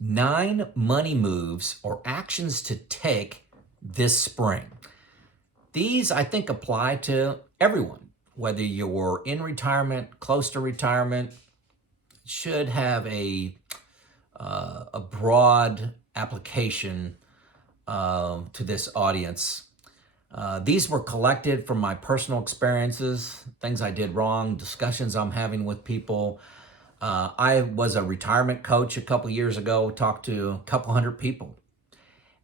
9 money moves or actions to take this spring. These, I think, apply to everyone, whether you're in retirement, close to retirement, should have a broad application to this audience. These were collected from my personal experiences, things I did wrong, discussions I'm having with people. I was a retirement coach a couple years ago, talked to a couple hundred people,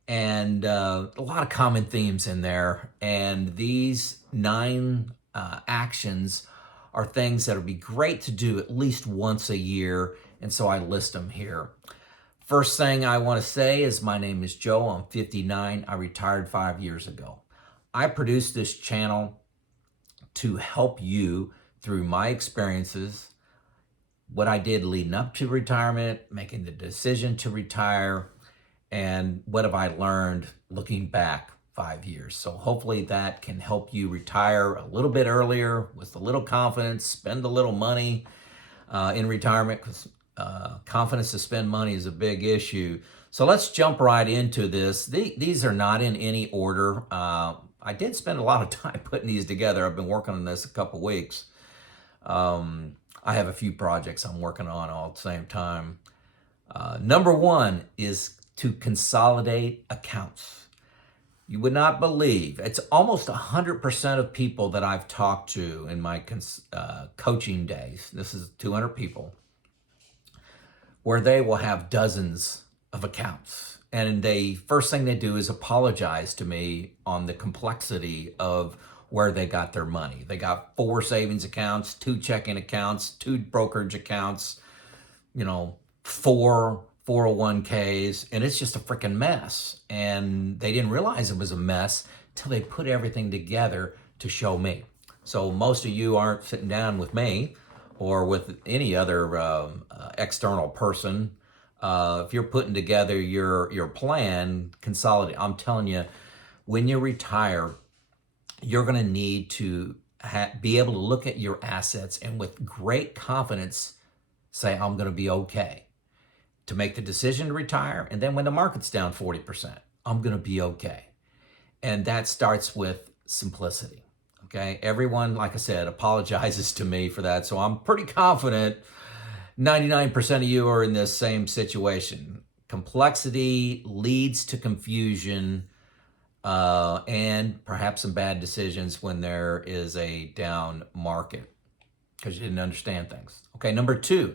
and a lot of common themes in there. And these 9 actions are things that would be great to do at least once a year, and so I list them here. First thing I want to say is my name is Joe. I'm 59. I retired 5 years ago. I produced this channel to help you through my experiences, what I did leading up to retirement, making the decision to retire, and what have I learned looking back 5 years. So hopefully that can help you retire a little bit earlier with a little confidence, spend a little money in retirement, because confidence to spend money is a big issue. So let's jump right into this. These are not in any order. I did spend a lot of time putting these together. I've been working on this a couple weeks. I have a few projects I'm working on all at the same time. Number 1 is to consolidate accounts. You would not believe, it's almost 100% of people that I've talked to in my coaching days, this is 200 people, where they will have dozens of accounts. And the first thing they do is apologize to me on the complexity of where they got their money. They got 4 savings accounts, 2 checking accounts, 2 brokerage accounts, 4 401ks, and it's just a freaking mess. And they didn't realize it was a mess till they put everything together to show me. So most of you aren't sitting down with me or with any other external person. If you're putting together your plan, consolidate. I'm telling you, when you retire, you're going to need to be able to look at your assets and with great confidence say, I'm going to be okay to make the decision to retire. And then when the market's down 40%, I'm going to be okay. And that starts with simplicity. Okay. Everyone, like I said, apologizes to me for that. So I'm pretty confident 99% of you are in this same situation. Complexity leads to confusion and perhaps some bad decisions when there is a down market because you didn't understand things. Okay, number 2,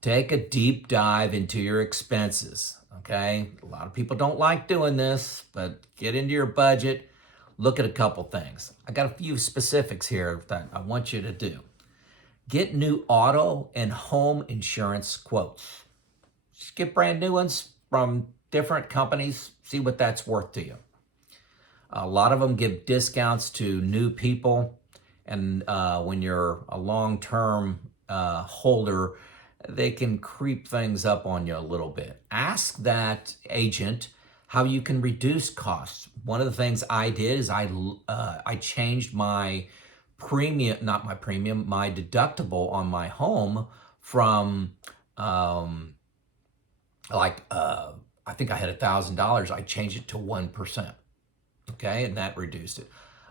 take a deep dive into your expenses. Okay, a lot of people don't like doing this, but get into your budget, look at a couple things. I got a few specifics here that I want you to do. Get new auto and home insurance quotes. Just get brand new ones from different companies, see what that's worth to you. A lot of them give discounts to new people, and when you're a long-term holder, they can creep things up on you a little bit. Ask that agent how you can reduce costs. One of the things I did is I changed my premium, not my premium, my deductible on my home from I think I had $1,000. I changed it to 1%. Okay, and that reduced it.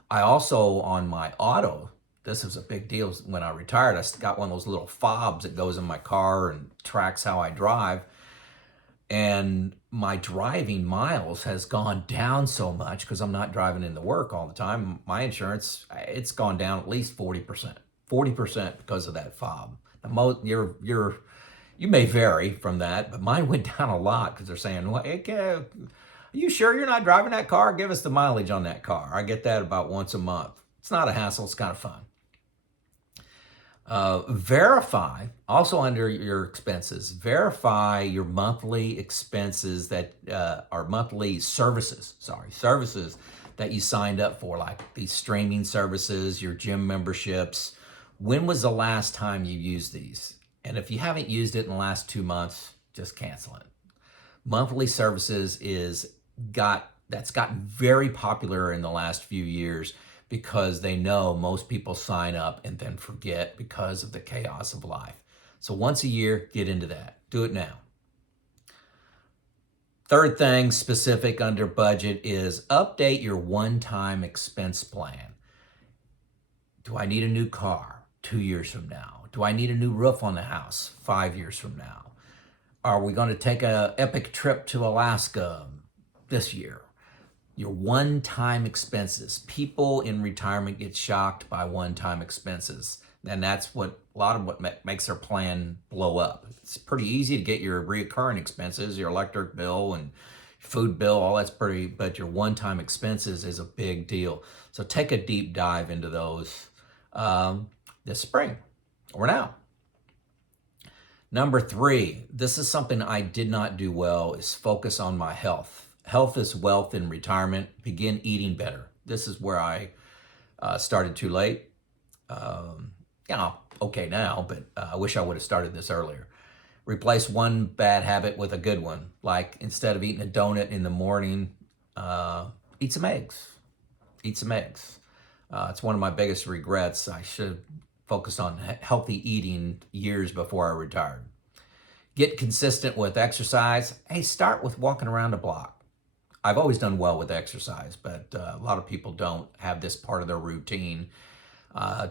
I also, on my auto, this was a big deal when I retired, I got one of those little fobs that goes in my car and tracks how I drive. And my driving miles has gone down so much because I'm not driving into work all the time. My insurance, it's gone down at least 40%. 40% because of that fob. Now, you may vary from that, but mine went down a lot because they're saying, well, are you sure you're not driving that car? Give us the mileage on that car. I get that about once a month. It's not a hassle. It's kind of fun. Verify, also under your expenses, verify your monthly expenses that are monthly services that you signed up for, like these streaming services, your gym memberships. When was the last time you used these? And if you haven't used it in the last 2 months, just cancel it. Monthly services that's gotten very popular in the last few years because they know most people sign up and then forget because of the chaos of life. So once a year, get into that. Do it now. Third thing specific under budget is update your one-time expense plan. Do I need a new car 2 years from now? Do I need a new roof on the house 5 years from now? Are we going to take a epic trip to Alaska this year? Your one-time expenses. People in retirement get shocked by one-time expenses. And that's what a lot of what makes their plan blow up. It's pretty easy to get your recurring expenses, your electric bill and food bill, all that's pretty, but your one-time expenses is a big deal. So take a deep dive into those this spring or now. Number 3, this is something I did not do well, is focus on my health. Health is wealth in retirement. Begin eating better. This is where I started too late. Okay now, but I wish I would have started this earlier. Replace one bad habit with a good one. Like instead of eating a donut in the morning, eat some eggs. Eat some eggs. It's one of my biggest regrets. I should have focused on healthy eating years before I retired. Get consistent with exercise. Hey, start with walking around the block. I've always done well with exercise, but a lot of people don't have this part of their routine.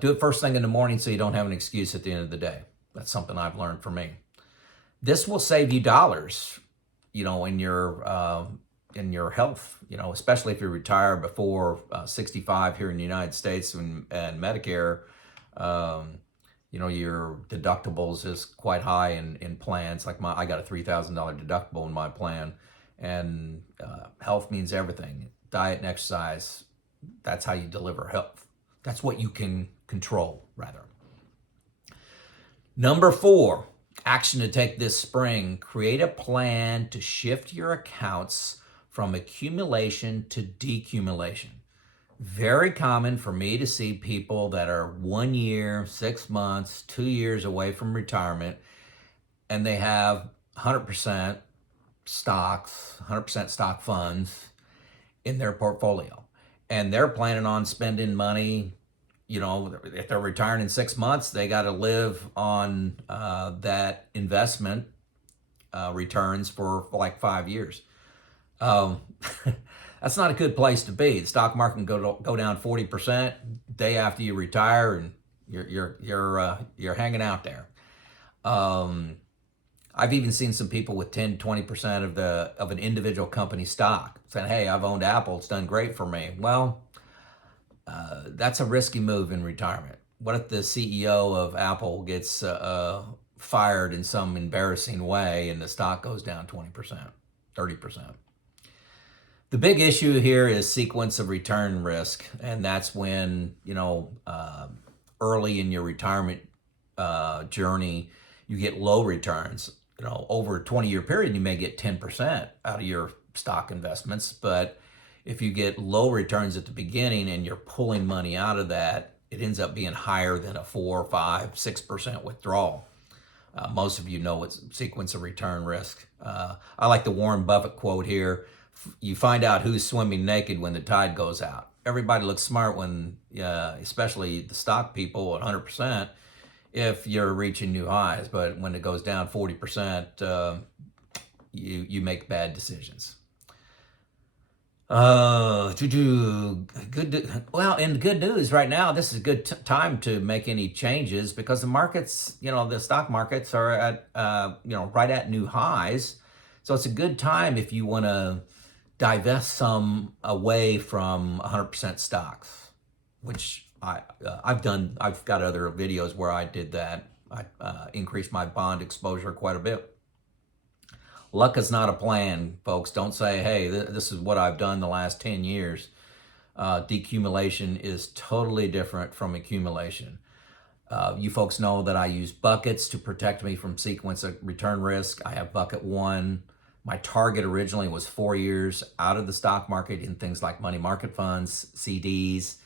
Do it first thing in the morning so you don't have an excuse at the end of the day. That's something I've learned from me. This will save you dollars, in your health, especially if you retire before 65 here in the United States and Medicare. Your deductibles is quite high in plans. Like I got a $3,000 deductible in my plan, and health means everything. Diet and exercise, that's how you deliver health. That's what you can control, rather. Number 4, action to take this spring. Create a plan to shift your accounts from accumulation to decumulation. Very common for me to see people that are 1 year, 6 months, 2 years away from retirement, and they have 100% stocks, 100% stock funds in their portfolio. And they're planning on spending money, if they're retiring in 6 months, they got to live on that investment returns for like 5 years. That's not a good place to be. The stock market can go down 40% day after you retire, and you're hanging out there. I've even seen some people with 10, 20% of an individual company stock saying, hey, I've owned Apple, it's done great for me. Well, that's a risky move in retirement. What if the CEO of Apple gets fired in some embarrassing way and the stock goes down 20%, 30%? The big issue here is sequence of return risk, and that's when, early in your retirement journey, you get low returns. Over a 20-year period, you may get 10% out of your stock investments, but if you get low returns at the beginning and you're pulling money out of that, it ends up being higher than a 4, 5, 6% withdrawal. Most of you know it's sequence of return risk. I like the Warren Buffett quote here. You find out who's swimming naked when the tide goes out. Everybody looks smart when, especially the stock people at 100%, if you're reaching new highs. But when it goes down 40%, you make bad decisions. And good news right now, this is a good time to make any changes because the markets, the stock markets are at, right at new highs. So it's a good time if you want to divest some away from 100% stocks, which I've done. I've got other videos where I did that. I increased my bond exposure quite a bit. Luck is not a plan, folks. Don't say, hey, this is what I've done the last 10 years. Decumulation is totally different from accumulation. You folks know that I use buckets to protect me from sequence of return risk. I have bucket 1. My target originally was 4 years out of the stock market in things like money market funds, CDs,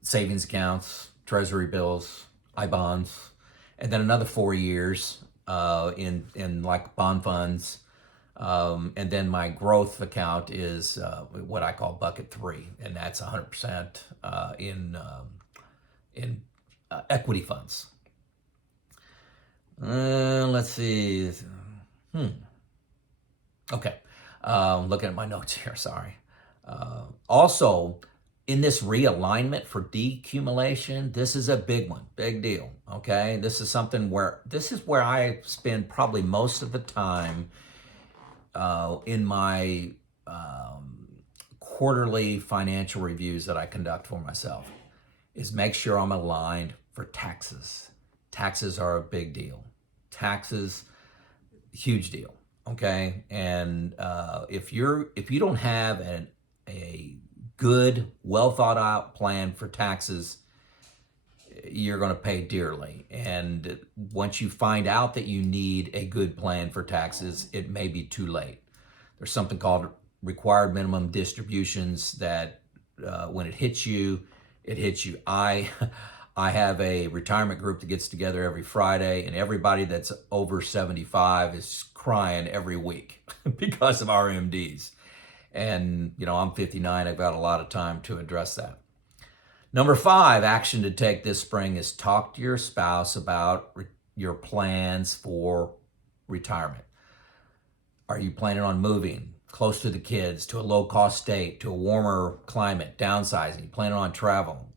savings accounts, treasury bills, I-bonds, and then another 4 years in like bond funds. And then my growth account is what I call bucket 3, and that's 100% in equity funds. Let's see. Okay. Looking at my notes here, sorry. Also, in this realignment for decumulation, this is a big one, big deal. Okay, this is where I spend probably most of the time in my quarterly financial reviews that I conduct for myself, is make sure I'm aligned for taxes. Taxes are a big deal. Taxes, huge deal. Okay, and if you don't have a good, well thought out plan for taxes, you're going to pay dearly. And once you find out that you need a good plan for taxes, it may be too late. There's something called required minimum distributions that when it hits you, it hits you. I have a retirement group that gets together every Friday, and everybody that's over 75 is crying every week because of RMDs. And, I'm 59. I've got a lot of time to address that. Number 5 action to take this spring is talk to your spouse about your plans for retirement. Are you planning on moving close to the kids, to a low-cost state, to a warmer climate, downsizing, planning on travel?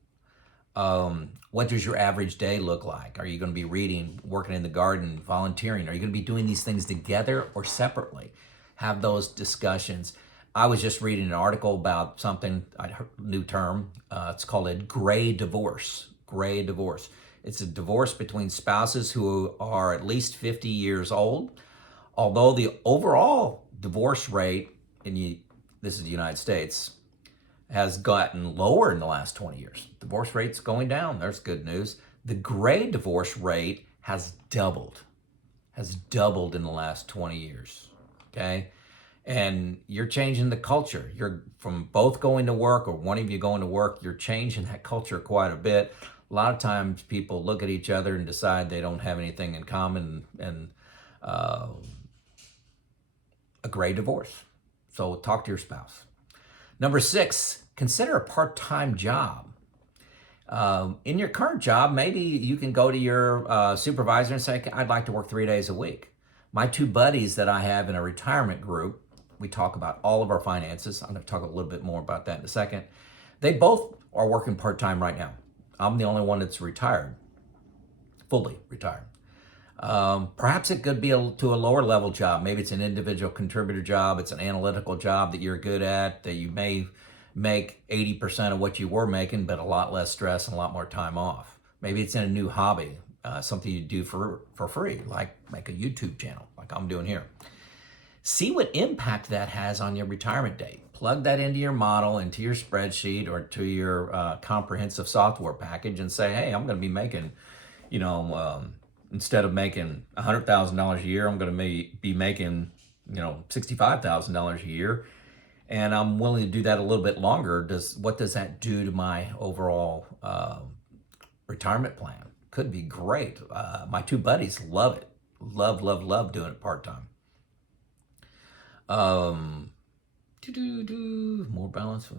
What does your average day look like? Are you going to be reading, working in the garden, volunteering? Are you going to be doing these things together or separately? Have those discussions. I was just reading an article about something, new term. It's called a gray divorce. Gray divorce. It's a divorce between spouses who are at least 50 years old. Although the overall divorce rate this is the United States, has gotten lower in the last 20 years. Divorce rate's going down. There's good news. The gray divorce rate has doubled in the last 20 years. Okay? And you're changing the culture. You're from both going to work or one of you going to work, you're changing that culture quite a bit. A lot of times people look at each other and decide they don't have anything in common, and a gray divorce. So talk to your spouse. Number 6, consider a part-time job. In your current job, maybe you can go to your supervisor and say, I'd like to work 3 days a week. My 2 buddies that I have in a retirement group, we talk about all of our finances. I'm going to talk a little bit more about that in a second. They both are working part-time right now. I'm the only one that's retired, fully retired. Perhaps it could be to a lower level job. Maybe it's an individual contributor job. It's an analytical job that you're good at, that you may make 80% of what you were making, but a lot less stress and a lot more time off. Maybe it's in a new hobby, something you do for free, like make a YouTube channel, like I'm doing here. See what impact that has on your retirement date. Plug that into your model, into your spreadsheet, or to your comprehensive software package and say, hey, I'm going to be making, instead of making $100,000 a year, I'm going to be making, $65,000 a year. And I'm willing to do that a little bit longer. What does that do to my overall retirement plan? Could be great. My 2 buddies love it. Love doing it part-time. More balance.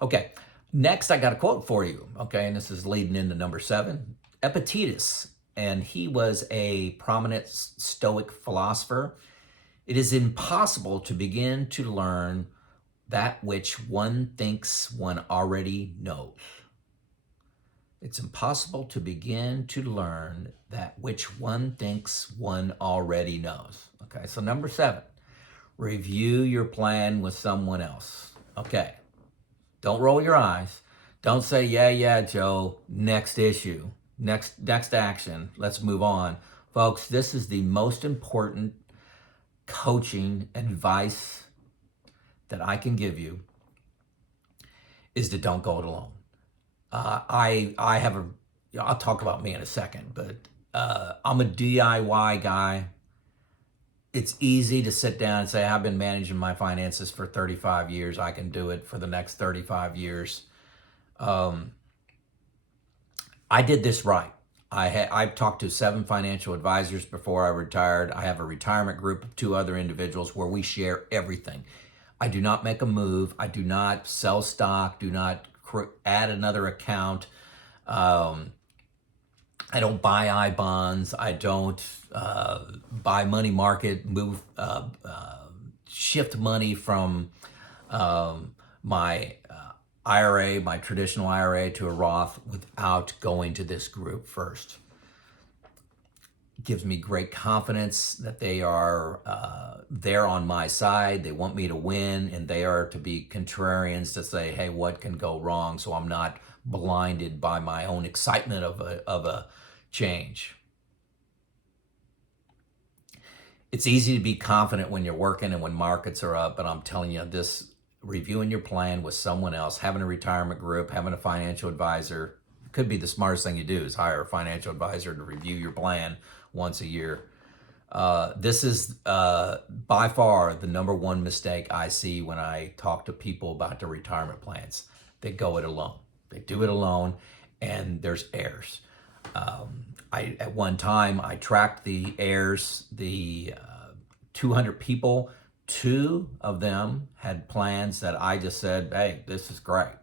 Okay. Next, I got a quote for you. Okay. And this is leading into number 7. Epictetus, and he was a prominent Stoic philosopher. It is impossible to begin to learn that which one thinks one already knows. It's impossible to begin to learn that which one thinks one already knows. Okay, so number 7, review your plan with someone else. Okay, don't roll your eyes. Don't say, yeah, Joe, next issue, next action, let's move on. Folks, this is the most important coaching advice that I can give you, is to don't go it alone. I'll talk about me in a second, but I'm a DIY guy. It's easy to sit down and say, I've been managing my finances for 35 years. I can do it for the next 35 years. I did this right. I've talked to 7 financial advisors before I retired. I have a retirement group of 2 other individuals where we share everything. I do not make a move. I do not sell stock. Do not add another account. I don't buy I bonds. I don't buy money market, move shift money from my IRA, my traditional IRA, to a Roth without going to this group first. It gives me great confidence that they are there on my side. They want me to win, and they are to be contrarians to say, hey, what can go wrong? So I'm not blinded by my own excitement of a change. It's easy to be confident when you're working and when markets are up, but I'm telling you, this reviewing your plan with someone else, having a retirement group, having a financial advisor, could be the smartest thing you do is hire a financial advisor to review your plan once a year. This is by far the number one mistake I see when I talk to people about their retirement plans. They go it alone. They do it alone, and there's errors. At one time, I tracked the heirs, the 200 people. 2 of them had plans that I just said, hey, this is great.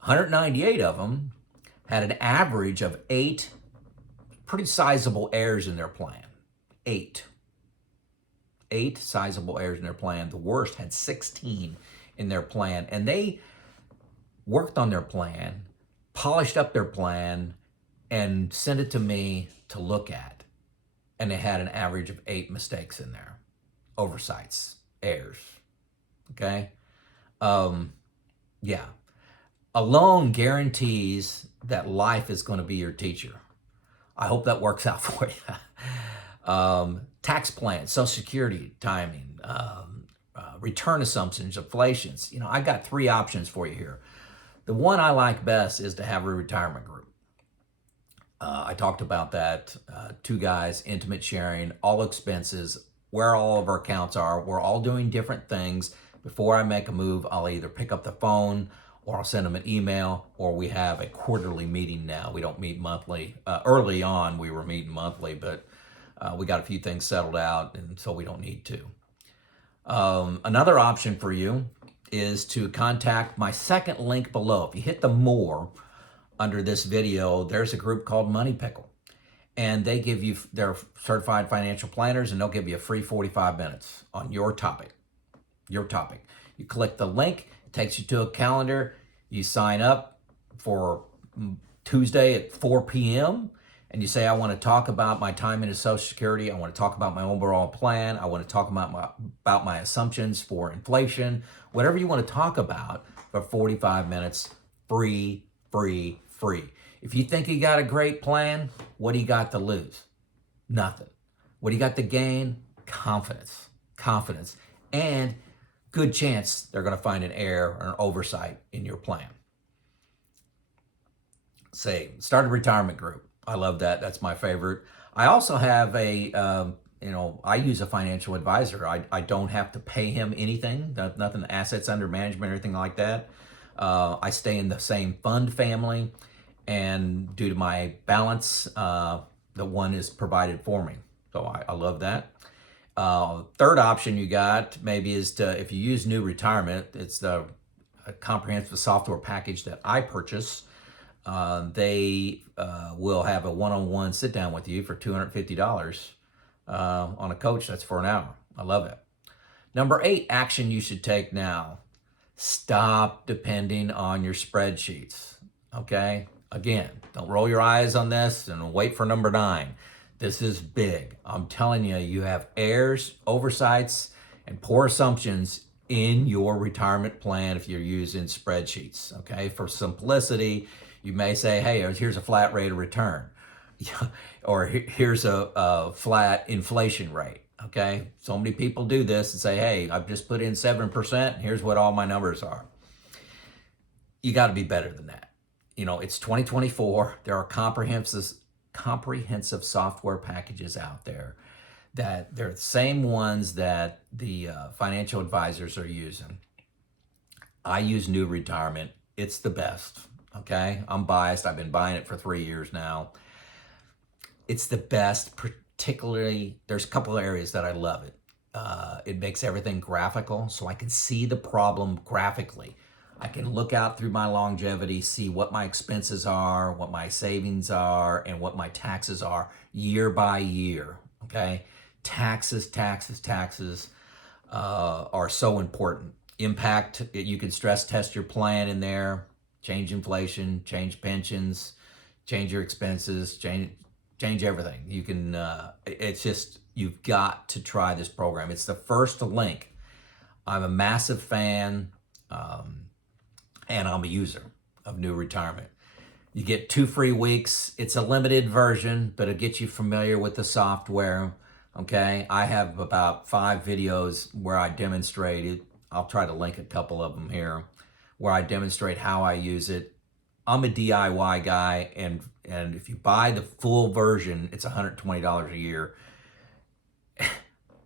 198 of them had an average of 8 pretty sizable heirs in their plan. 8 sizable heirs in their plan. The worst had 16 in their plan. And they worked on their plan, polished up their plan, and sent it to me to look at. And it had an average of 8 mistakes in there. Oversights, errors, okay? Yeah. A loan guarantees that life is going to be your teacher. I hope that works out for you. Tax plans, Social Security timing, return assumptions, inflations. You know, I got 3 options for you here. The one I like best is to have a retirement group. I talked about that. 2 guys, intimate sharing, all expenses, where all of our accounts are. We're all doing different things. Before I make a move, I'll either pick up the phone or I'll send them an email, or we have a quarterly meeting now. We don't meet monthly. Early on, we were meeting monthly, but we got a few things settled out, and so we don't need to. Another option for you is to contact my second link below. If you hit the more under this video, there's a group called Pickle. And they give you, they're certified financial planners, and they'll give you a free 45 minutes on your topic. Your topic. You click the link, it takes you to a calendar. You sign up for Tuesday at 4 p.m. and you say, I want to talk about my time into Social Security. I want to talk about my overall plan. I want to talk about my assumptions for inflation. Whatever you want to talk about for 45 minutes, free. If you think you got a great plan, what do you got to lose? Nothing. What do you got to gain? Confidence. And good chance they're going to find an error or an oversight in your plan. Say, start a retirement group. I love that. That's my favorite. I also have I use a financial advisor. I don't have to pay him anything, nothing, assets under management or anything like that. I stay in the same fund family, and due to my balance, the one is provided for me. So I love that. Third option you got maybe is to, if you use New Retirement, it's the comprehensive software package that I purchase. They will have a one-on-one sit down with you for $250 on a coach. That's for an hour. I love it. Number 8 action you should take now. Stop depending on your spreadsheets. Okay? Again, don't roll your eyes on this and wait for number 9. This is big. I'm telling you, you have errors, oversights, and poor assumptions in your retirement plan if you're using spreadsheets. Okay? For simplicity, you may say, hey, here's a flat rate of return. Or here's a flat inflation rate. Okay? So many people do this and say, hey, I've just put in 7%, and here's what all my numbers are. You got to be better than that. You know, it's 2024. There are comprehensive software packages out there that they're the same ones that the financial advisors are using. I use New Retirement. It's the best. Okay? I'm biased. I've been buying it for 3 years now. It's the best. Particularly, there's a couple of areas that I love it. It makes everything graphical, so I can see the problem graphically. I can look out through my longevity, see what my expenses are, what my savings are, and what my taxes are year by year, okay? Taxes. are so important. Impact, you can stress test your plan in there, change inflation, change pensions, change your expenses, change everything. You can, it's just, you've got to try this program. It's the first link. I'm a massive fan, and I'm a user of New Retirement. You get 2 free weeks. It's a limited version, but it'll get you familiar with the software. Okay, I have about 5 videos where I demonstrate it. I'll try to link a couple of them here, where I demonstrate how I use it. I'm a DIY guy, and if you buy the full version, it's $120 a year,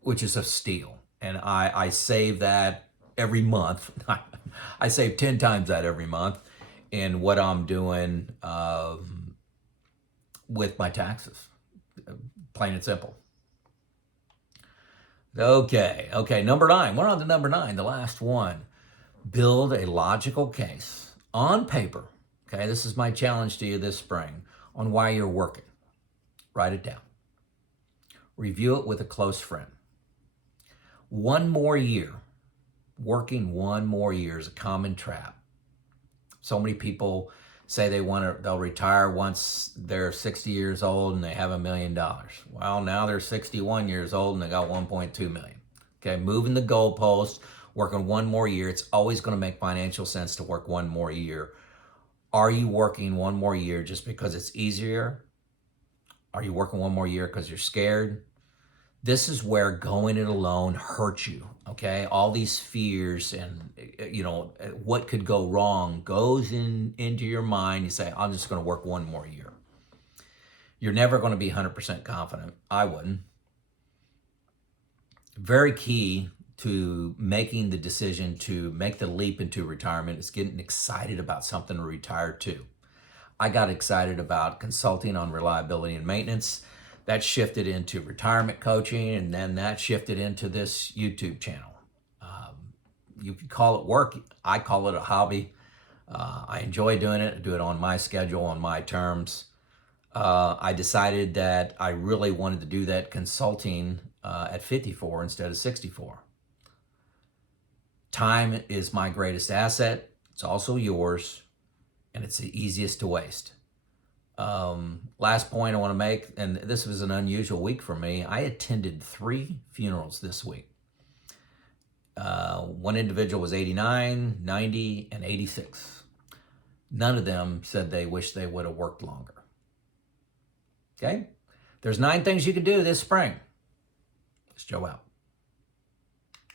which is a steal. And I save that every month. I save 10 times that every month in what I'm doing with my taxes. Plain and simple. Okay, number 9. We're on to number 9, the last one. Build a logical case on paper. Okay, this is my challenge to you this spring on why you're working. Write it down. Review it with a close friend. 1 more year. Working 1 more year is a common trap. So many people say they'll retire once they're 60 years old and they have $1 million. Well, now they're 61 years old and they got 1.2 million. Okay, moving the goalpost, working 1 more year. It's always going to make financial sense to work 1 more year. Are you working 1 more year just because it's easier? Are you working 1 more year because you're scared? This is where going it alone hurts you, okay? All these fears and, what could go wrong goes into your mind. You say, I'm just going to work 1 more year. You're never going to be 100% confident. I wouldn't. Very key to making the decision to make the leap into retirement is getting excited about something to retire to. I got excited about consulting on reliability and maintenance. That shifted into retirement coaching, and then that shifted into this YouTube channel. You could call it work. I call it a hobby. I enjoy doing it. I do it on my schedule, on my terms. I decided that I really wanted to do that consulting at 54 instead of 64. Time is my greatest asset. It's also yours, and it's the easiest to waste. Last point I want to make, and this was an unusual week for me. I attended 3 funerals this week. One individual was 89, 90, and 86. None of them said they wish they would have worked longer. Okay? There's 9 things you can do this spring. It's Joe out.